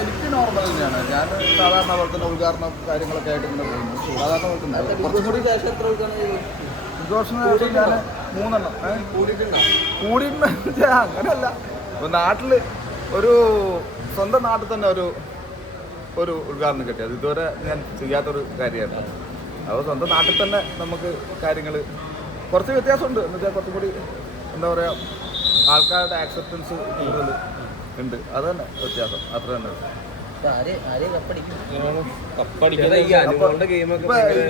എനിക്ക് നോർമൽ തന്നെയാണ്. ഞാൻ സാധാരണ പോലെ തന്നെ ഉദ്ഘാടനം കാര്യങ്ങളൊക്കെ ആയിട്ട് ഇങ്ങനെ പോകുന്നു. സാധാരണ പോലെ തന്നെ കുറച്ചുകൂടി ഉദ്ഘോഷണ ഞാൻ 3 എണ്ണം കൂടിയിട്ട് അങ്ങനെയല്ല. ഇപ്പോൾ നാട്ടിൽ ഒരു സ്വന്തം നാട്ടിൽ തന്നെ ഒരു ഉദ്ഘാടനം കിട്ടിയത് ഇതുവരെ ഞാൻ ചെയ്യാത്തൊരു കാര്യമായിരുന്നു. അപ്പോൾ സ്വന്തം നാട്ടിൽ തന്നെ നമുക്ക് കാര്യങ്ങൾ കുറച്ച് വ്യത്യാസമുണ്ട്. എന്ന് വെച്ചാൽ കുറച്ചും കൂടി എന്താ പറയുക, ആൾക്കാരുടെ ആക്സെപ്റ്റൻസ് കൂടുതൽ ഉണ്ട്. അത് തന്നെ വ്യത്യാസം, അത്ര തന്നെ.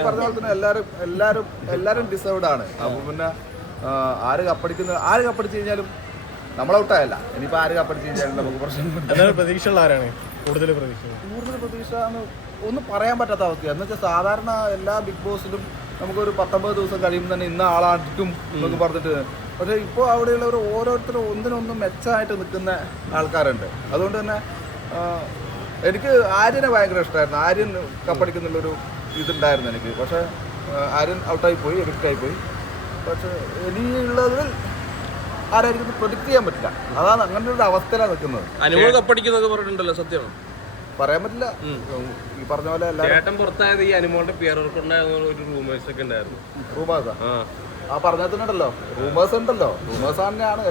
പറഞ്ഞ പോലെ തന്നെ എല്ലാവരും ഡിസേർവ്ഡ് ആണ്. അപ്പോൾ പിന്നെ ആര് കപ്പടിച്ച് കഴിഞ്ഞാലും നമ്മളൗട്ടായല്ല. ഇനിയിപ്പോൾ ആര് കപ്പടിച്ച് കഴിഞ്ഞാലും നമുക്ക് പ്രശ്നം. പ്രതീക്ഷയുള്ള ആരാണ് കൂടുതൽ പ്രതീക്ഷ എന്ന് ഒന്നും പറയാൻ പറ്റാത്ത അവസ്ഥയാണ്. എന്ന് വെച്ചാൽ സാധാരണ എല്ലാ ബിഗ് ബോസിലും നമുക്കൊരു 19 ദിവസം കഴിയുമ്പോൾ തന്നെ ഇന്ന ആളായിരിക്കും എന്നൊക്കെ പറഞ്ഞിട്ട്. പക്ഷേ ഇപ്പോൾ അവിടെയുള്ളവർ ഓരോരുത്തരും ഒന്നിനൊന്നും മെച്ചമായിട്ട് നിൽക്കുന്ന ആൾക്കാരുണ്ട്. അതുകൊണ്ട് തന്നെ എനിക്ക് ആര്യനെ ഭയങ്കര ഇഷ്ടമായിരുന്നു. ആര്യൻ കപ്പടിക്കുന്നുള്ളൊരു ഇതുണ്ടായിരുന്നു എനിക്ക്. പക്ഷേ ആര്യൻ ഔട്ടായിപ്പോയി, എവിക്റ്റായിപ്പോയി. പക്ഷേ ഇനിയുള്ളതിൽ ആരായിരിക്കും പ്രൊഡിക്റ്റ് ചെയ്യാൻ പറ്റില്ല. അതാണ് അങ്ങനെ ഒരു അവസ്ഥയിലാണ് നിൽക്കുന്നത്. അനുമോൾ കപ്പടിക്കുന്നൊക്കെ പറഞ്ഞിട്ടുണ്ടല്ലോ, സത്യമാണ്? പറയാൻ പറ്റില്ല. ഈ പറഞ്ഞ പോലെ ചേട്ടൻ പുറത്തായത് ഈ അനുമോളുടെ പിയർ വർക്ക് ഉണ്ടായിരുന്ന ഒരു റൂമേഴ്സ് ഒക്കെ ഉണ്ടായിരുന്നു. റൂമേഴ്സാ? ആ പറഞ്ഞിട്ടുണ്ടല്ലോ, റൂമേഴ്സ് ഉണ്ടല്ലോ. റൂമേഴ്സ് തന്നെയാണ്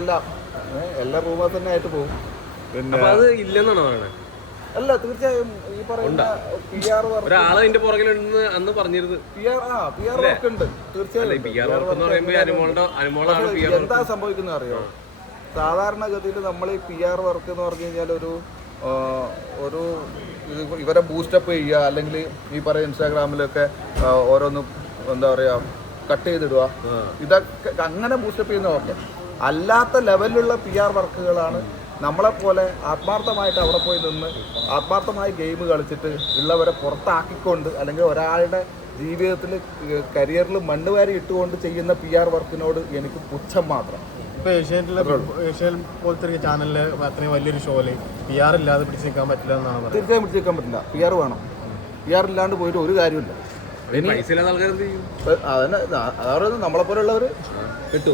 എല്ലാ റൂമേഴ്സ് തന്നെ ആയിട്ട് പോകും. പിന്നെ അത് ഇല്ലെന്നാണ് പറയുന്നത്. അല്ല, തീർച്ചയായും ഈ പറയുന്ന PR ഒരാള് അതിന്റെ പുറകിലുണ്ടെന്ന് അന്ന് പറഞ്ഞിരുന്നു. PR വർക്ക് ഉണ്ട് തീർച്ചയായും. എന്താ സംഭവിക്കുന്നത് അറിയോ? സാധാരണഗതിയിൽ നമ്മൾ ഈ PR വർക്ക് എന്ന് പറഞ്ഞു കഴിഞ്ഞാൽ ഒരു ഇവരെ ബൂസ്റ്റപ്പ് ചെയ്യുക, അല്ലെങ്കിൽ ഈ പറയുന്ന ഇൻസ്റ്റാഗ്രാമിലൊക്കെ ഓരോന്നും എന്താ പറയുക കട്ട് ചെയ്തിടുക, ഇതൊക്കെ അങ്ങനെ ബൂസ്റ്റപ്പ് ചെയ്യുന്നതൊക്കെ. അല്ലാത്ത ലെവലിലുള്ള PR വർക്കുകളാണ് നമ്മളെപ്പോലെ ആത്മാർത്ഥമായിട്ട് അവിടെ പോയി നിന്ന് ആത്മാർത്ഥമായി ഗെയിം കളിച്ചിട്ട് ഉള്ളവരെ പുറത്താക്കിക്കൊണ്ട്, അല്ലെങ്കിൽ ഒരാളുടെ ജീവിതത്തിൽ കരിയറിൽ മണ്ണുവാരി ഇട്ടുകൊണ്ട് ചെയ്യുന്ന PR വർക്കിനോട് എനിക്ക് പുച്ഛം മാത്രം. ഇപ്പോൾ ഏഷ്യാനെറ്റ് പോലത്തെ ചാനലിൽ അത്രയും വലിയൊരു ഷോയിൽ PR ഇല്ലാതെ പിടിച്ച് നിൽക്കാൻ പറ്റില്ല എന്നാണ് പറയുന്നത്. തീർച്ചയായും പിടിച്ച് നിൽക്കാൻ പറ്റില്ല. PR വേണം. PR ഇല്ലാണ്ട് പോയിട്ട് ഒരു കാര്യമില്ല. അതന്നെ അതായത് നമ്മളെപ്പോലുള്ളവർ കിട്ടും.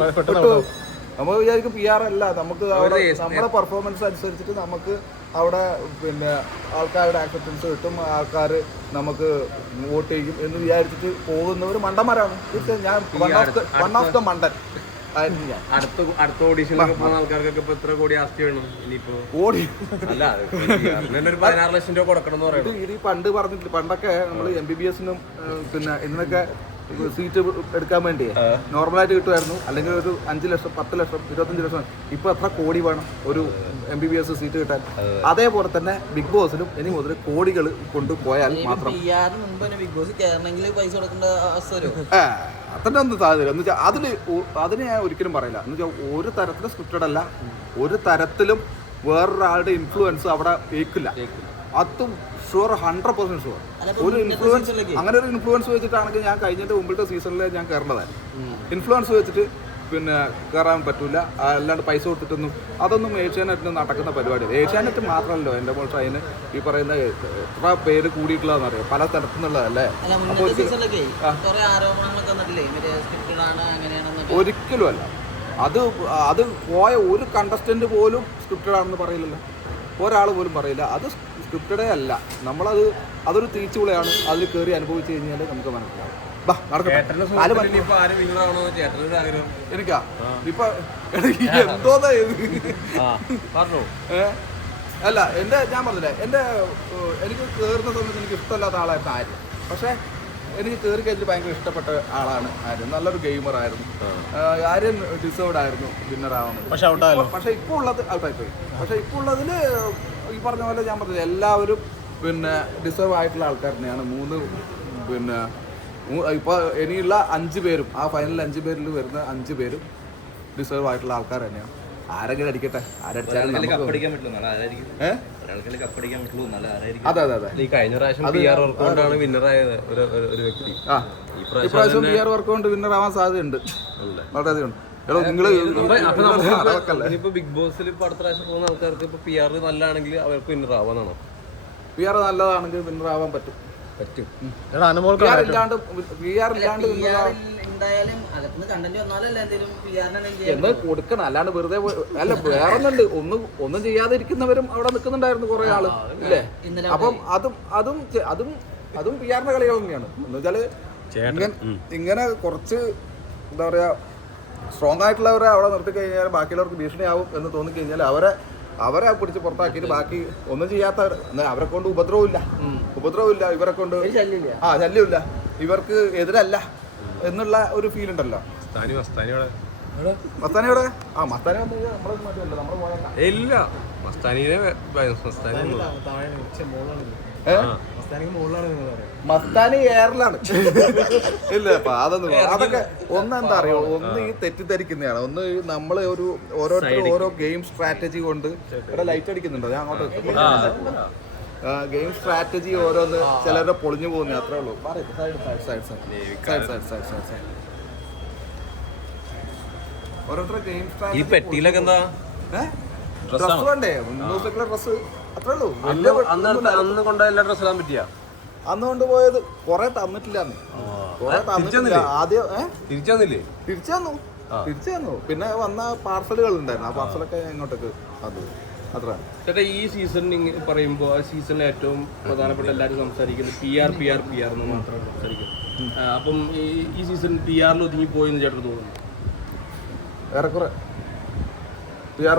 നമ്മൾ വിചാരിക്കും PR അല്ല, നമുക്ക് അവിടെ നമ്മുടെ പെർഫോമൻസ് അനുസരിച്ചിട്ട് നമുക്ക് അവിടെ പിന്നെ ആൾക്കാരുടെ ആക്സെപ്റ്റൻസ് കിട്ടും, ആൾക്കാർ നമുക്ക് വോട്ട് ചെയ്യും എന്ന് വിചാരിച്ചിട്ട് പോകുന്നവർ മണ്ടന്മാരാണ്. തീർച്ചയായും ഞാൻ വൺ ഓഫ് ദ മണ്ടൻ ആയിരുന്നു ഞാൻ. അടുത്ത ഓഡീഷനിലൊക്കെ പോകുന്ന ആൾക്കാർക്കൊക്കെ ഇപ്പൊ എത്ര കോടി ആസ്തി വേണം ഇനിയിപ്പോ? അല്ല, 16 ലക്ഷം രൂപ കൊടുക്കണം എന്ന് പറയുന്നത്. ഇത് പണ്ട് പറഞ്ഞിട്ടില്ല. പണ്ടൊക്കെ നമ്മൾ MBBS-നും പിന്നെ ഇതിനൊക്കെ സീറ്റ് എടുക്കാൻ വേണ്ടി നോർമലായിട്ട് കിട്ടുമായിരുന്നു. അല്ലെങ്കിൽ ഒരു 5 ലക്ഷം, 10 ലക്ഷം, 25 ലക്ഷം. ഇപ്പൊ എത്ര കോടി വേണം ഒരു MBBS സീറ്റ് കിട്ടാൻ? അതേപോലെ തന്നെ ബിഗ് ബോസിലും ഇനി മുതൽ കോടികൾ കൊണ്ടുപോയാൽ മാത്രം അത്ര ഒന്നും സാധ്യത. എന്ന് വെച്ചാൽ അതിന് ഞാൻ ഒരിക്കലും പറയില്ല. എന്ന് വെച്ചാൽ ഒരു തരത്തിലും സ്ക്രിപ്റ്റഡ് അല്ല, ഒരു തരത്തിലും വേറൊരാളുടെ ഇൻഫ്ലുവൻസ് അവിടെ ഏക്കില്ല. അതും ഷുവർ, 100% ഷുവർ. ഒരു ഇൻഫ്ലുവൻസ്, അങ്ങനെ ഒരു ഇൻഫ്ലുവൻസ് വെച്ചിട്ടാണെങ്കിൽ ഞാൻ കഴിഞ്ഞിട്ട് മുമ്പിലത്തെ സീസണിൽ ഞാൻ കയറേണ്ടതായിരുന്നു. ഇൻഫ്ലുവൻസ് വെച്ചിട്ട് പിന്നെ കയറാൻ പറ്റൂല. അല്ലാണ്ട് പൈസ കൊടുത്തിട്ടൊന്നും അതൊന്നും ഏഷ്യാനെറ്റിന് നടക്കുന്ന പരിപാടിയാണ്. ഏഷ്യാനെറ്റ് മാത്രമല്ലോ എൻ്റെ മോൾ അതിന് ഈ പറയുന്ന എത്ര പേര് കൂടിയിട്ടുള്ളതെന്നറിയാം, പല സ്ഥലത്തു നിന്നുള്ളതല്ലേ. ഒരിക്കലും അല്ല. അത് പോയ ഒരു കണ്ടസ്റ്റന്റ് പോലും സ്ക്രിപ്റ്റഡ് ആണെന്ന് പറയില്ലല്ലോ, ഒരാൾ പോലും പറയില്ല. അത് സ്ക്രിപ്റ്റഡേ അല്ല. അതൊരു തീച്ചുളയാണ്. അതിൽ കയറി അനുഭവിച്ചു കഴിഞ്ഞാൽ നമുക്ക് മനസ്സിലാവും. എനിക്കാ ഇപ്പൊ എന്തോന്നാ അല്ല, ഞാൻ പറഞ്ഞില്ലേ, എനിക്ക് കയറുന്ന സമയത്ത് എനിക്ക് ഇഷ്ടമല്ലാത്ത ആളായിരുന്നു ആര്യൻ. പക്ഷേ എനിക്ക് കയറി കഴിഞ്ഞിട്ട് ഭയങ്കര ഇഷ്ടപ്പെട്ട ആളാണ് ആര്യൻ. നല്ലൊരു ഗെയിമർ ആയിരുന്നു ആര്യൻ. ഡിസേർവ്ഡ് ആയിരുന്നു വിന്നറാവാൻ. പക്ഷെ ഇപ്പോൾ ഉള്ളത് ഔട്ടായിപ്പോയി. പക്ഷെ ഇപ്പോൾ ഉള്ളതിൽ ഈ പറഞ്ഞ പോലെ ഞാൻ പറഞ്ഞില്ല, എല്ലാവരും പിന്നെ ഡിസേർവ് ആയിട്ടുള്ള ആൾക്കാർ തന്നെയാണ്. പിന്നെ ഇപ്പോൾ ഇനിയുള്ള 5 പേരും, ആ ഫൈനലിൽ 5 പേരിൽ വരുന്ന 5 പേരും ഡിസേർവ് ആയിട്ടുള്ള ആൾക്കാർ തന്നെയാണ്. ആരെങ്കിലും അടിക്കട്ടെ, ആരടിച്ചാലും അതെ. ഈ കഴിഞ്ഞ പ്രാവശ്യം PR വർക്ക് കൊണ്ടാണ് വിന്നറായത് ഒരു വ്യക്തി. ഇപ്രാവശ്യം PR വർക്ക് കൊണ്ട് വിന്നർ ആവാൻ സാധ്യതയുണ്ട്, വളരെയധികം ഉണ്ട്. ഇനിയിപ്പോ ബിഗ് ബോസിൽ ഇപ്പൊ അടുത്ത പ്രാവശ്യം പോകുന്ന ആൾക്കാർക്ക് ഇപ്പൊ PR നല്ലതാണെങ്കിൽ അവർക്ക് വിന്നർ ആവാനാണോ? PR നല്ലതാണെങ്കിൽ വിന്നർ ആവാൻ പറ്റും. പറ്റും. PR ഇല്ലാണ്ട് എന്തായാലും അകത്തുനിന്ന് കണ്ടന്റ് വന്നാലല്ലേ എന്തെങ്കിലും PR എന്ന് കൊടുക്കണം, അല്ലാണ്ട് വെറുതെ അല്ല വേറൊന്നുണ്ട്. ഒന്നും ചെയ്യാതിരിക്കുന്നവരും അവിടെ നിൽക്കുന്നുണ്ടായിരുന്നു കുറെ ആള് ഇല്ലേ. അപ്പം അതും PR കളികൾ തന്നെയാണ്. എന്ന് വെച്ചാല് ഇങ്ങനെ കുറച്ച് എന്താ പറയാ സ്ട്രോങ് ആയിട്ടുള്ളവരെ അവിടെ നിർത്തി കഴിഞ്ഞാൽ ബാക്കിയുള്ളവർക്ക് ഭീഷണിയാവും എന്ന് തോന്നിക്കഴിഞ്ഞാൽ അവരെ പിടിച്ച് പുറത്താക്കിയിട്ട് ബാക്കി ഒന്നും ചെയ്യാത്തവർ അവരെ കൊണ്ട് ഉപദ്രവമില്ല, ഇവരെ കൊണ്ട് ശല്യമില്ല, ഇവർക്ക് എതിരല്ല എന്നുള്ള ഒരു ഫീൽ ഉണ്ടല്ലോ. മസ്താനിയോടെ മസ്താനി വന്നു കഴിഞ്ഞാൽ നമ്മളൊന്നും മാറ്റില്ല, നമ്മൾ പോയാൽ ഇല്ല മസ്താനി എയറിലാണ്. ഇല്ല അതൊക്കെ ഒന്നെന്താ അറിയോ, ഒന്ന് ഈ തെറ്റിദ്ധരിക്കുന്നതാണ്. ഒന്ന് നമ്മള് ഓരോരുത്തരും ഓരോ ഗെയിം സ്ട്രാറ്റജി കൊണ്ട് ഇവിടെ ലൈറ്റ് അടിക്കുന്നുണ്ടോ? ഞാൻ അങ്ങോട്ട് ഗെയിം സ്ട്രാറ്റജി ഓരോന്ന് ചിലരുടെ പൊളിഞ്ഞു പോകുന്നേ, അത്രേ ഉള്ളൂ. ഓരോരുത്തരുടെ ഗെയിം ഈ പെട്ടിയിലൊക്കെ എന്താ ഡ്രസ് വേണ്ടേ, മ്യൂസിക്കിലെ ഡ്രസ് അത്രേ ഉള്ളൂ. അന്ന് കൊണ്ട എല്ലാ ഡ്രസ് ഇടാൻ പറ്റിയ അന്ന് കൊണ്ടുപോയത് കൊറേ തന്നിട്ടില്ല, ആദ്യം തിരിച്ചു തന്നു. പിന്നെ വന്ന പാർസലുകൾ ഉണ്ടായിരുന്നു, ആ പാർസലൊക്കെ ഇങ്ങോട്ടേക്ക് അത്ര. ചേട്ടാ ഈ സീസൺ പറയുമ്പോൾ ആ സീസണിൽ ഏറ്റവും പ്രധാനപ്പെട്ട എല്ലാവരും സംസാരിക്കുന്നത് PR എന്ന് മാത്രമാണ് സംസാരിക്കുന്നത്. അപ്പം ഈ സീസൺ PR ഒതുങ്ങി പോയെന്ന് ചേട്ടൻ തോന്നുന്നു? ഏറെക്കുറെ PR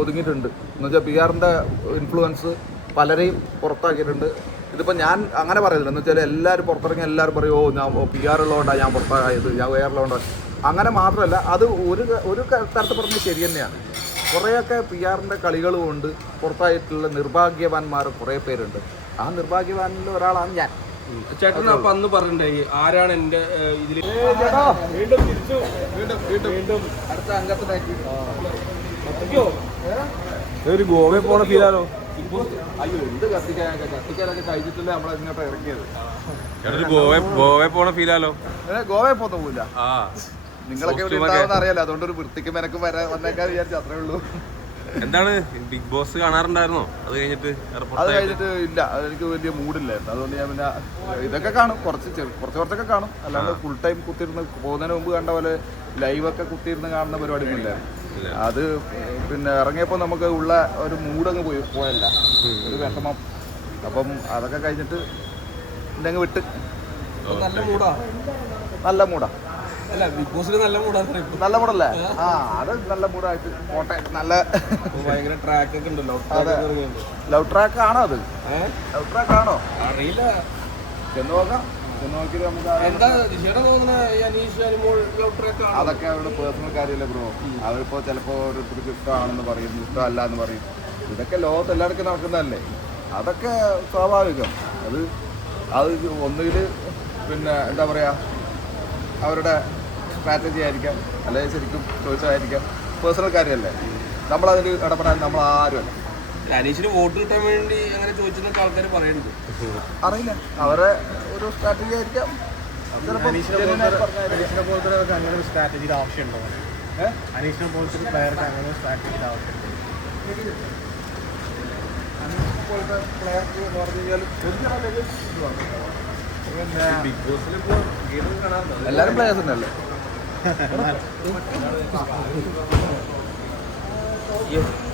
ഒതുങ്ങിയിട്ടുണ്ട്. എന്ന് വെച്ചാൽ PR-ന്റെ ഇൻഫ്ലുവൻസ് പലരെയും പുറത്താക്കിയിട്ടുണ്ട്. ഇതിപ്പോൾ ഞാൻ അങ്ങനെ പറയുന്നില്ല. എന്ന് വെച്ചാൽ എല്ലാവരും പുറത്തിറങ്ങി എല്ലാവരും പറയും, ഓ ഞാൻ PR ഉള്ളതുകൊണ്ടാണ് ഞാൻ പുറത്തായത്, ഞാൻ വേറുള്ളതുകൊണ്ടാണ്. അങ്ങനെ മാത്രമല്ല, അത് ഒരു തരത്തിൽ പറഞ്ഞാൽ ശരി തന്നെയാണ്. കുറേയൊക്കെ PR-ന്റെ കളികൾ കൊണ്ട് പുറത്തായിട്ടുള്ള നിർഭാഗ്യവാന്മാർ കുറേ പേരുണ്ട്. ആ നിർഭാഗ്യവാനിൽ ഒരാളാണ് ഞാൻ. ചേട്ടൻ അപ്പൊ അന്ന് പറഞ്ഞിട്ടുണ്ടായി ആരാണ് എന്റെ ഇതിൽ വീണ്ടും അടുത്ത അംഗത്തിനാക്കി ഒരു ഗോവയിൽ പോണ ഫീലാലോ? അയ്യോ എന്ത് കത്തിക്കാനൊക്കെ കഴിച്ചിട്ടില്ല നമ്മളെ ഇങ്ങോട്ട് ഇറങ്ങിയത്. ഗോവയിൽ പോണ ഫീലാലോ? ഗോവയിൽ പോന്ന പോവില്ല. നിങ്ങളൊക്കെ ഇവിടെ ഉണ്ടാവുന്ന അറിയാലോ, അതുകൊണ്ട് ഒരു വൃത്തിക്ക് മെനക്കും വന്നേക്കാൻ വിചാരിച്ചു, അത്രേ ഉള്ളൂ. എന്താണ് ബിഗ് ബോസ് കാണാറുണ്ടായിരുന്നോ? അത് കഴിഞ്ഞിട്ട് ഇല്ല, അതെനിക്ക് വലിയ മൂഡില്ലായിരുന്നു. അതുകൊണ്ട് ഞാൻ പിന്നെ ഇതൊക്കെ കാണും, കുറച്ചൊക്കെ കാണും. അല്ലാണ്ട് ഫുൾ ടൈം കുത്തിയിരുന്ന് പോകുന്നതിന് മുമ്പ് കണ്ട പോലെ ലൈവൊക്കെ കുത്തിയിരുന്ന് കാണുന്ന പരിപാടിയൊന്നും ഇല്ലായിരുന്നു. അത് പിന്നെ ഇറങ്ങിയപ്പോൾ നമുക്ക് ഉള്ള ഒരു മൂടങ്ങ് പോയല്ല, ഒരു വിഷമം. അപ്പം അതൊക്കെ കഴിഞ്ഞിട്ട് ഇതങ്ങ് വിട്ട്. നല്ല മൂടാ അല്ല ബിഗ് ബോസിൽ നല്ല മൂടല്ലേ? അത് നല്ല മൂടായിട്ട് പോട്ടെ. നല്ല ഭയങ്കര ട്രാക്ക് ഒക്കെ ഉണ്ടല്ലോ. ലവ് ട്രാക്ക് ആണോ? അത് ലവ് ട്രാക്ക് ആണോ അറിയില്ല, ചെന്ന് നോക്കാം. നോക്കിയിട്ട് നമുക്ക് അതൊക്കെ അവരുടെ പേഴ്സണൽ കാര്യമല്ലേ ബ്രോ. അവരിപ്പോ ചിലപ്പോ ഓരോരുത്തർക്ക് ഇഷ്ടമാണെന്ന് പറയും, ഇഷ്ടമല്ല എന്ന് പറയും. ഇതൊക്കെ ലോകത്ത് എല്ലായിടത്തും നടക്കുന്നതല്ലേ. അതൊക്കെ സ്വാഭാവികം. അത് ഒന്നുകിൽ പിന്നെ എന്താ പറയാ, അവരുടെ സ്ട്രാറ്റജി ആയിരിക്കാം, അല്ലെങ്കിൽ ശരിക്കും ചോയ്സായിരിക്കാം. പേഴ്സണൽ കാര്യമല്ലേ, നമ്മളതിൽ ഇടപെടാൻ നമ്മൾ ആരുമല്ല. അനീഷിന് വോട്ട് കിട്ടാൻ വേണ്ടി അങ്ങനെ ചോദിച്ചെന്നൊക്കെ ആൾക്കാർ പറയുന്നുണ്ട്. അറിയില്ല, അവരെ ഒരു സ്ട്രാറ്റജി ആയിരിക്കാം. അനീഷിനെ പോലത്തെ അങ്ങനെ ഒരു സ്ട്രാറ്റജിയുടെ ആവശ്യമുണ്ടോ? അനീഷിനെ പോലത്തെ ഒരു പ്ലെയർക്ക് അങ്ങനെ ഒരു സ്ട്രാറ്റജിയുടെ ആവശ്യമുണ്ട്? അനീഷ് പോലത്തെ പ്ലെയർക്ക് എന്ന് പറഞ്ഞു കഴിഞ്ഞാൽ ബിഗ് ബോസിൽ ഇപ്പോൾ ഗെയിം കാണാറുണ്ടോ? എല്ലാവരും പ്ലെയേഴ്സ് തന്നെയല്ലേ? Yeah.